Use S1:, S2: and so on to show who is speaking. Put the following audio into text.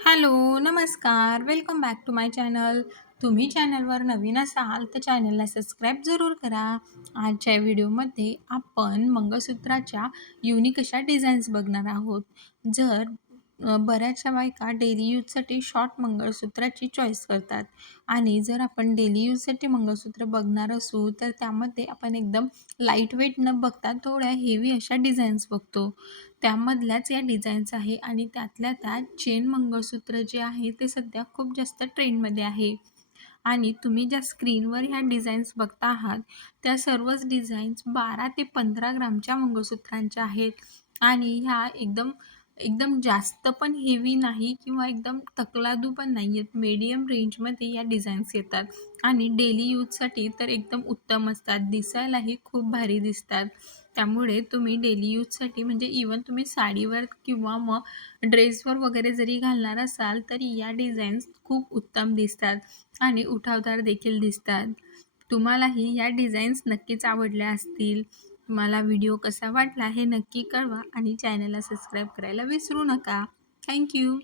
S1: Hello, नमस्कार. Welcome back to my channel. तुम्ही चॅनलवर नवीन असाल तर चॅनलला सबस्क्राईब जरूर करा. आजच्या व्हिडिओमध्ये आपण मंगळसूत्राच्या युनिक अशा डिझाईन्स बघणार आहोत. जर बऱ्याचशा बायका डेली यूजसाठी शॉर्ट मंगळसूत्राची चॉईस करतात आणि जर आपण डेली यूजसाठी मंगळसूत्र बघणार असू तर त्यामध्ये आपण एकदम लाइट वेट न बघता थोड्या हेवी अशा डिझाईन्स बघतो. त्यामधल्याच या डिझाईन्स आहे आणि त्यातल्या त्यात चेन मंगळसूत्र जे आहे ते सध्या खूप जास्त ट्रेंडमध्ये आहे. आणि तुम्ही ज्या स्क्रीनवर ह्या डिझाईन्स बघता आहात त्या सर्वच डिझाईन्स 12 ते 15 ग्रामच्या मंगळसूत्रांच्या आहेत आणि ह्या एकदम एकदम जास्त पण हेवी नाही किंवा एकदम तकलादू पण नाही आहेत. मीडियम रेंजमध्ये या डिझाईन्स येतात आणि डेली यूजसाठी तर एकदम उत्तम असतात. दिसायलाही खूप भारी दिसतात. त्यामुळे तुम्ही डेली यूजसाठी म्हणजे इवन तुम्ही साडीवर किंवा मग ड्रेसवर वगैरे जरी घालणार असाल तरी या डिझाईन्स खूप उत्तम दिसतात आणि उठावदार देखील दिसतात. तुम्हालाही या डिझाईन्स नक्कीच आवडल्या असतील. तुम्हाला व्हिडिओ कसा वाटला हे नक्की कळवा आणि चॅनलला सबस्क्राईब करायला विसरू नका. थँक्यू